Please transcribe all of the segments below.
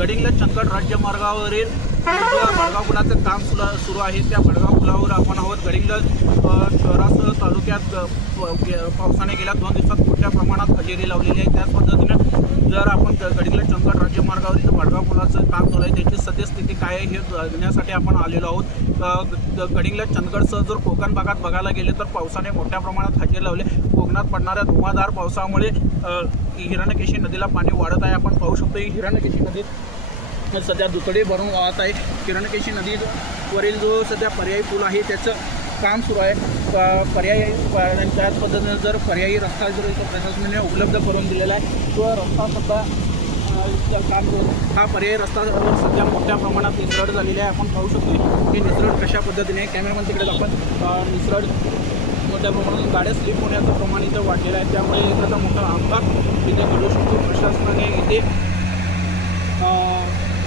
गडिंग्लज चंदगड राज्यमार्गावरील भडगाव पुलाचं काम सुरू आहे। त्या भडगाव पुलावर आपण आहोत। गडिंग्लज शहरासह तालुक्यात पावसाने गेल्या 2 दिवसात मोठ्या प्रमाणात हजेरी लावलेली आहे। त्याच पद्धतीने जर आपण गडिंग्लज चंदगड राज्यमार्गावरील भडगाव पुलाचं काम चालू आहे त्याची सद्यस्थिती काय आहे हे जाणण्यासाठी आपण आलेलो आहोत। गडिंग्लज चंदगडसह जर कोकण भागात बघायला गेले तर पावसाने मोठ्या प्रमाणात हजेरी लावले। कोकणात पडणाऱ्या धुवाधार पावसामुळे हिरण्यकेशी नदीला पाणी वाढत आहे। आपण पाहू शकतो ही हिरण्यकेशी नदी सध्या दुथडी भरून वाहत आहे। हिरण्यकेशी नदीवरील जो सध्या पर्यायी पूल आहे त्याचं काम सुरू आहे। पर्यायी त्याच पद्धतीने जर पर्यायी रस्ता जर प्रशासनाने उपलब्ध करून दिलेला आहे तो रस्ता सुद्धा काम हा पर्यायी रस्ता सध्या मोठ्या प्रमाणात निसरड झालेली आहे। आपण पाहू शकतो की निसरड कशा पद्धतीने कॅमेरामन तिकडे आपण निसरड मोठ्या प्रमाणात गाड्या स्लिप होण्याचं प्रमाण इथं वाढलेलं आहे। त्यामुळे एखादा मोठा अपघात इथे घडू शकतो। प्रशासनाने इथे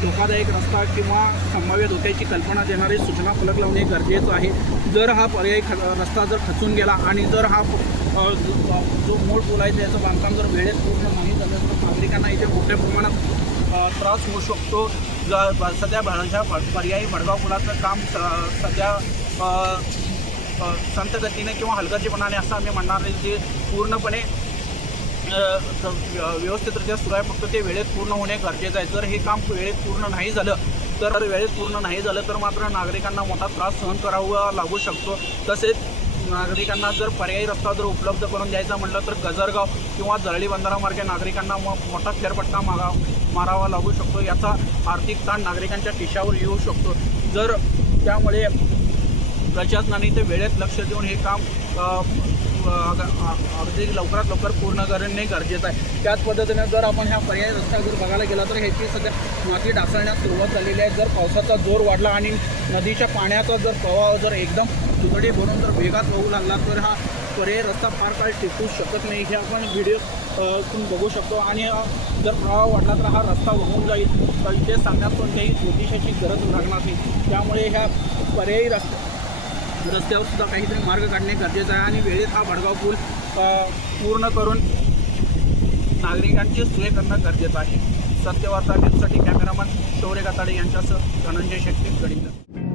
धोकादायक रस्ता किंवा संभाव्य धोक्याची कल्पना देणारी सूचना फलक लावणे गरजेचं आहे। जर हा पर्यायी रस्ता जर खचून गेला आणि जर हा जो मूळ पूल आहे त्याचं बांधकाम जर वेळेत पूर्ण नाही झालं तर नागरिकांना इथे मोठ्या प्रमाणात त्रास होऊ शकतो। सध्या पर्यायी भडगाव पुलाचं काम सध्या संत गतीने किंवा हलगर्जीपणाने असं आम्ही म्हणणार नाही, जे पूर्णपणे व्यवस्थितरित्या सुरू आहे। फक्त ते वेळेत पूर्ण होणे गरजेचं आहे। जर हे काम वेळेत पूर्ण नाही झालं तर मात्र नागरिकांना मोठा त्रास सहन करावा लागू शकतो। तसेच नागरिकांना जर पर्यायी रस्ता जर उपलब्ध करून द्यायचा म्हटलं तर गजरगाव किंवा जरळी बंदरामार्गे नागरिकांना मोठा फेरफटका मारावा लागू शकतो। याचा आर्थिक ताण नागरिकांच्या खिशावर येऊ शकतो। जर त्यामुळे प्रशासनाने ते वेळेत लक्ष देऊन हे काम अगदी लवकरात लवकर पूर्ण करणे गरजेचं आहे। त्याच पद्धतीने जर आपण ह्या पर्यायी रस्ता जर बघायला गेला तर ह्याची सध्या माती ढासळण्यास सुरुवात झालेली आहे। जर पावसाचा जोर वाढला आणि नदीच्या पाण्याचा जर प्रवाह जर एकदम दुथडी भरून जर वेगात वाहू लागला तर हा पर्यायी रस्ता फार काळ टिकू शकत नाही। हे आपण व्हिडिओ तुम्ही बघू शकतो। आणि जर प्रवाह वाढला तर हा रस्ता वाहून जाईल तर इथे सांगण्यात कोणत्याही ज्योतिषाची गरज लागणार नाही। त्यामुळे ह्या पर्यायी रस्त्यावर सुद्धा काहीतरी मार्ग काढणे गरजेचं आहे आणि वेळेत हा भडगाव पूल पूर्ण करून नागरिकांची सोय करणं गरजेचं आहे। सत्यवार्ता न्यूजसाठी कॅमेरामन शौर्य गाताडे यांच्यासह धनंजय शेट्टी, गडिंग्लज।